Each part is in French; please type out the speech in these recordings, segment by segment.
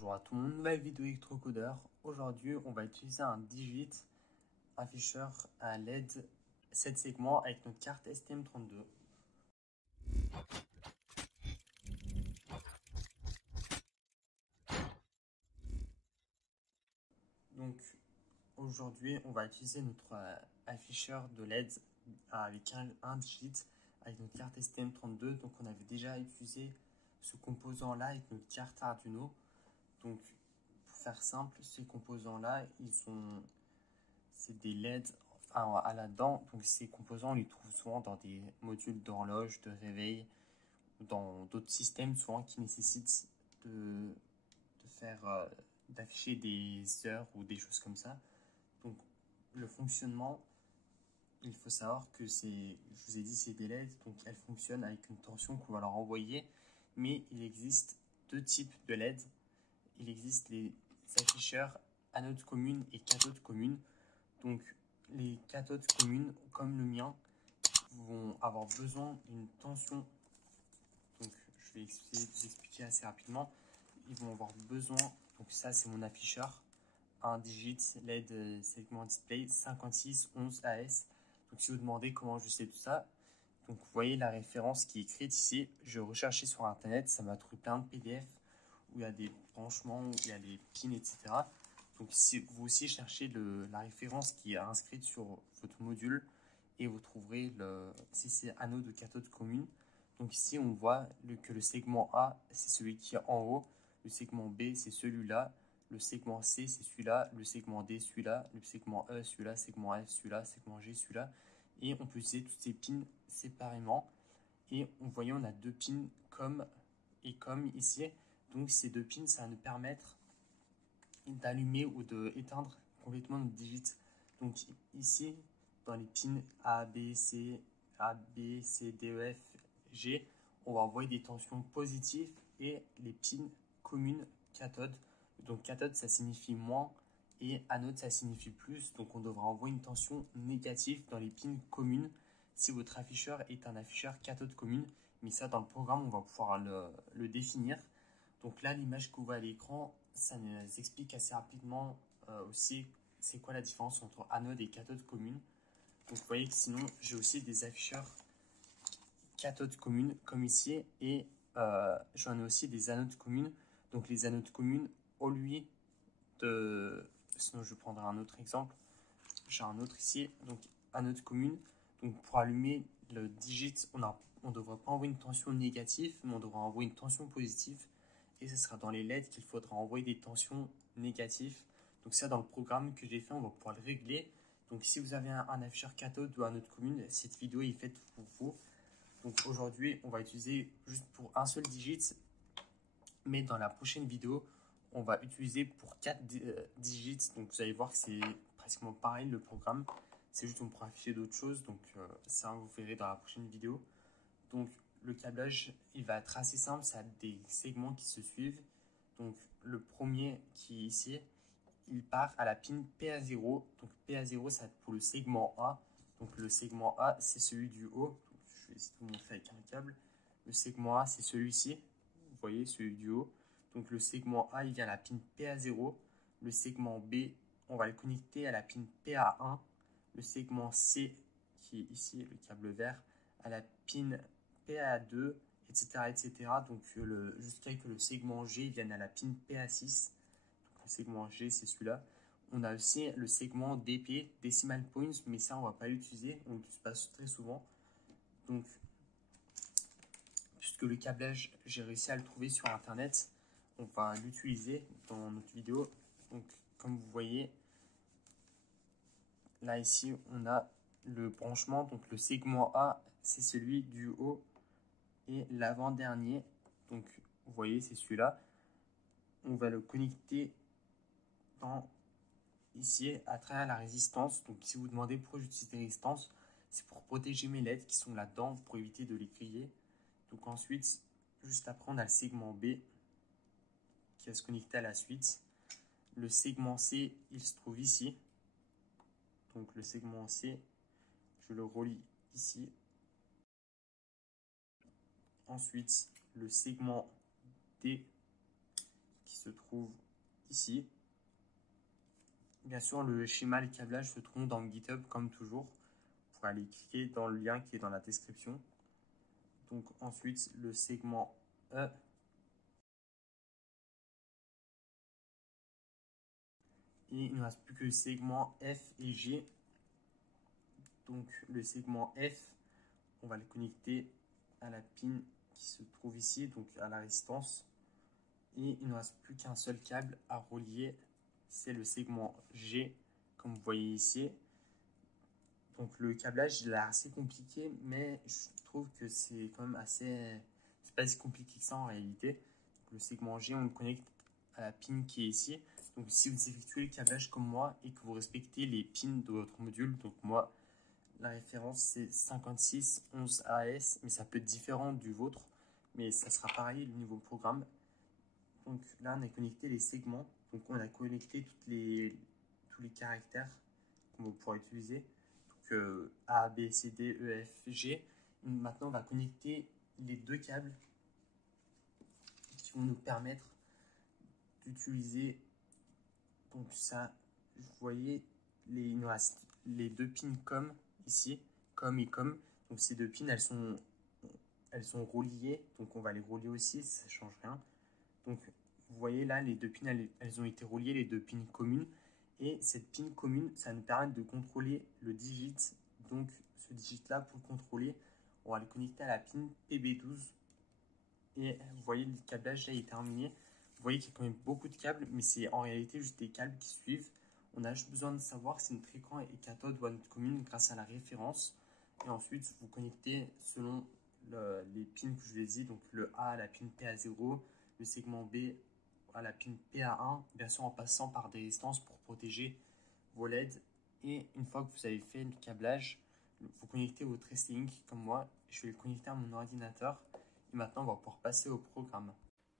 Bonjour à tout le monde, nouvelle vidéo électrocodeur. Aujourd'hui, on va utiliser un Digit afficheur à LED 7 segments avec notre carte STM32. Donc aujourd'hui, on va utiliser notre afficheur de LED avec un Digit avec notre carte STM32. Donc on avait déjà utilisé ce composant là avec notre carte Arduino. Donc pour faire simple, ces composants là, c'est des LED à la dent. Donc ces composants, on les trouve souvent dans des modules d'horloge, de réveil, dans d'autres systèmes souvent qui nécessitent d'afficher des heures ou des choses comme ça. Donc le fonctionnement, il faut savoir que je vous ai dit, c'est des LED, donc elles fonctionnent avec une tension qu'on va leur envoyer. Mais il existe deux types de LED. Il existe les afficheurs anode commune et cathode commune. Donc les cathodes communes, comme le mien, vont avoir besoin d'une tension. Donc je vais essayer de vous expliquer assez rapidement. Ils vont avoir besoin, donc ça c'est mon afficheur, un Digit LED segment display 5611 AS. Donc si vous demandez comment je sais tout ça, donc vous voyez la référence qui est écrite ici. Je recherchais sur internet, ça m'a trouvé plein de PDF où il y a des branchements, où il y a des pins, etc. Donc si vous aussi cherchez la référence qui est inscrite sur votre module et vous trouverez si c'est anode ou cathode commune. Donc ici on voit que le segment A c'est celui qui est en haut, le segment B c'est celui-là, le segment C c'est celui-là, le segment D celui-là, le segment E celui-là, segment F celui-là, segment G celui-là. Et on peut utiliser tous ces pins séparément. Et vous voyez on a deux pins comme et comme ici. Donc ces deux pins ça va nous permettre d'allumer ou d'éteindre complètement notre digit. Donc ici, dans les pins A, B, C, D, E, F, G, on va envoyer des tensions positives et les pins communes cathode. Donc cathode, ça signifie moins et anode, ça signifie plus. Donc on devra envoyer une tension négative dans les pins communes si votre afficheur est un afficheur cathode commune. Mais ça, dans le programme, on va pouvoir le définir. Donc là, l'image que vous voyez à l'écran, ça nous explique assez rapidement aussi c'est quoi la différence entre anode et cathode commune. Donc vous voyez que sinon, j'ai aussi des afficheurs cathode commune comme ici et j'en ai aussi des anodes communes. Donc les anodes communes, au lieu de... Sinon, je prendrai un autre exemple. J'ai un autre ici, donc anode commune. Donc pour allumer le digit, on ne devra pas envoyer une tension négative, mais on devra envoyer une tension positive. Et ce sera dans les LED qu'il faudra envoyer des tensions négatives. Donc ça, dans le programme que j'ai fait, on va pouvoir le régler. Donc si vous avez un afficheur cathode ou anode commune, cette vidéo est faite pour vous. Donc aujourd'hui, on va utiliser juste pour un seul digit. Mais dans la prochaine vidéo, on va utiliser pour 4 digits. Donc vous allez voir que c'est pratiquement pareil le programme. C'est juste qu'on pourra afficher d'autres choses. Donc ça, vous verrez dans la prochaine vidéo. Donc le câblage, il va être assez simple. Ça a des segments qui se suivent. Donc le premier qui est ici, il part à la pin PA0. Donc PA0, ça va être pour le segment A. Donc le segment A, c'est celui du haut. Donc, je vais essayer de vous montrer avec un câble. Le segment A, c'est celui-ci. Vous voyez, celui du haut. Donc le segment A, il vient à la pin PA0. Le segment B, on va le connecter à la pin PA1. Le segment C, qui est ici, le câble vert, à la pin PA2, etc. etc. Donc jusqu'à que le segment G vienne à la pin PA6. Donc le segment G, c'est celui-là. On a aussi le segment DP, Decimal Points, mais ça, on ne va pas l'utiliser. On ne l'utilise pas très souvent. Donc, puisque le câblage, j'ai réussi à le trouver sur Internet, on va l'utiliser dans notre vidéo. Donc, comme vous voyez, là, ici, on a le branchement. Donc, le segment A, c'est celui du haut et l'avant-dernier. Donc, vous voyez, c'est celui-là. On va le connecter ici à travers la résistance. Donc, si vous demandez pourquoi j'utilise des résistances, c'est pour protéger mes LED qui sont là-dedans pour éviter de les griller. Donc, ensuite, juste après, on a le segment B qui va se connecter à la suite. Le segment C, il se trouve ici. Donc, le segment C, je le relie ici. Ensuite, le segment D qui se trouve ici. Bien sûr, le schéma, les câblages se trouvent dans GitHub comme toujours. Vous pourrez aller cliquer dans le lien qui est dans la description. Donc ensuite, le segment E. Et il ne reste plus que le segment F et G. Donc le segment F, on va le connecter à la pin qui se trouve ici, donc à la résistance. Et il ne reste plus qu'un seul câble à relier, c'est le segment G, comme vous voyez ici. Donc le câblage il est assez compliqué, mais je trouve que c'est quand même assez... C'est pas si compliqué que ça en réalité. Donc, le segment G, on le connecte à la pin qui est ici. Donc si vous effectuez le câblage comme moi et que vous respectez les pins de votre module, donc moi, la référence c'est 5611AS, mais ça peut être différent du vôtre, mais ça sera pareil le niveau programme. Donc là, on a connecté les segments. Donc on a connecté tous les caractères qu'on pourra utiliser. Donc A, B, C, D, E, F, G. Maintenant, on va connecter les deux câbles qui vont nous permettre d'utiliser. Donc ça, vous voyez, il nous reste les deux pins COM ici, COM et COM. Donc ces deux pins, elles sont reliées. Donc on va les relier aussi, ça ne change rien. Donc vous voyez là, les deux pins, elles ont été reliées, les deux pins communes. Et cette pin commune, ça nous permet de contrôler le digit. Donc ce digit-là, pour le contrôler, on va le connecter à la pin PB12. Et vous voyez, le câblage là est terminé. Vous voyez qu'il y a quand même beaucoup de câbles, mais c'est en réalité juste des câbles qui suivent. On a juste besoin de savoir si notre écran est cathode ou anode commune grâce à la référence. Et ensuite, vous connectez selon les pins que je vous ai dit. Donc le A à la pin PA0, le segment B à la pin PA1, bien sûr en passant par des résistances pour protéger vos LED. Et une fois que vous avez fait le câblage, vous connectez votre Restlink comme moi. Je vais le connecter à mon ordinateur. Et maintenant, on va pouvoir passer au programme.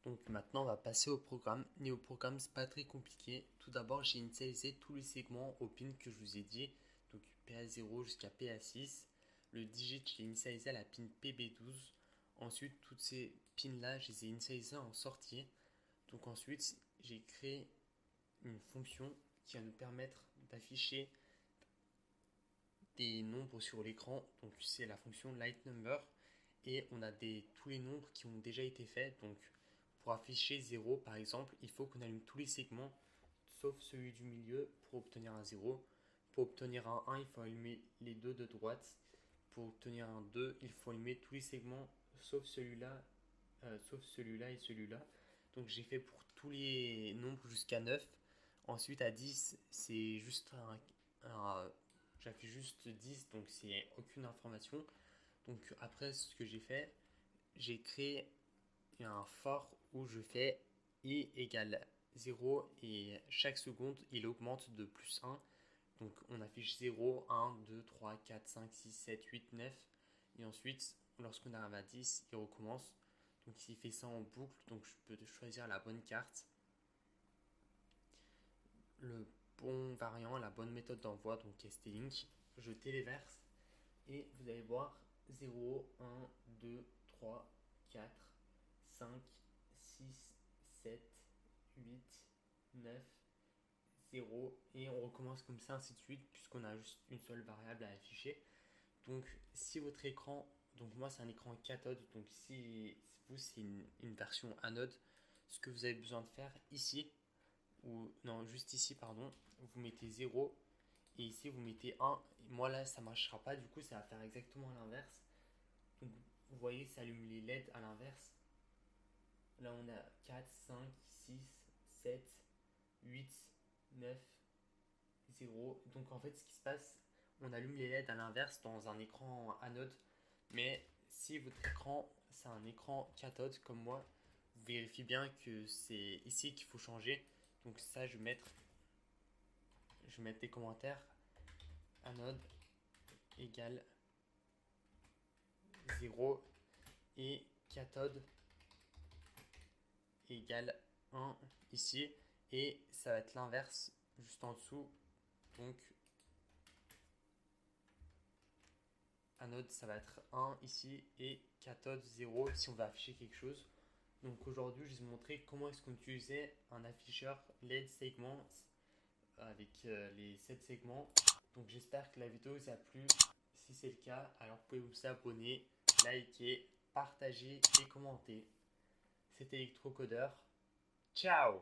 Donc maintenant, on va passer au programme. Niveau programme, c'est pas très compliqué. Tout d'abord, j'ai initialisé tous les segments aux pins que je vous ai dit. Donc PA0 jusqu'à PA6. Le digit, je l'ai initialisé à la pin PB12. Ensuite, toutes ces pins-là, je les ai initialisées en sortie. Donc ensuite, j'ai créé une fonction qui va nous permettre d'afficher des nombres sur l'écran. Donc c'est la fonction lightNumber. Et on a tous les nombres qui ont déjà été faits. Donc pour afficher 0 par exemple, il faut qu'on allume tous les segments sauf celui du milieu pour obtenir un 0. Pour obtenir un 1, il faut allumer les deux de droite. Pour obtenir un 2, il faut allumer tous les segments sauf celui-là et celui-là. Donc j'ai fait pour tous les nombres jusqu'à 9. Ensuite à 10, c'est juste j'affiche juste 10, donc c'est aucune information. Donc après ce que j'ai fait, j'ai créé un for où je fais i égale 0 et chaque seconde il augmente de plus 1. Donc on affiche 0, 1, 2, 3, 4, 5, 6, 7, 8, 9. Et ensuite, lorsqu'on arrive à 10, il recommence. Donc il fait ça en boucle, donc je peux choisir la bonne carte, le bon variant, la bonne méthode d'envoi, donc ST-Link. Je téléverse et vous allez voir 0, 1, 2, 3, 4, 5, 6, 7, 8, 9, 0 et on recommence comme ça ainsi de suite puisqu'on a juste une seule variable à afficher. Donc si votre écran, donc moi c'est un écran cathode, donc si vous c'est une version anode, ce que vous avez besoin de faire ici, ou non juste ici pardon, vous mettez 0 et ici vous mettez 1. Moi là ça marchera pas, du coup ça va faire exactement l'inverse. Donc vous voyez ça allume les LED à l'inverse. Là on a 4, 5, 6, 7, 8, 9, 0. Donc en fait ce qui se passe, on allume les LED à l'inverse dans un écran anode. Mais si votre écran c'est un écran cathode comme moi, vérifiez bien que c'est ici qu'il faut changer. Donc ça je vais mettre des commentaires. Anode égale 0 et cathode égale 1 ici. Et ça va être l'inverse juste en dessous. Donc anode ça va être 1 ici et cathode 0 si on veut afficher quelque chose. Donc aujourd'hui, je vais vous montrer comment est-ce qu'on utilisait un afficheur LED Segments avec les 7 segments. Donc j'espère que la vidéo vous a plu. Si c'est le cas, alors vous pouvez vous abonner, liker, partager et commenter. C'était Electrocodeur. Ciao!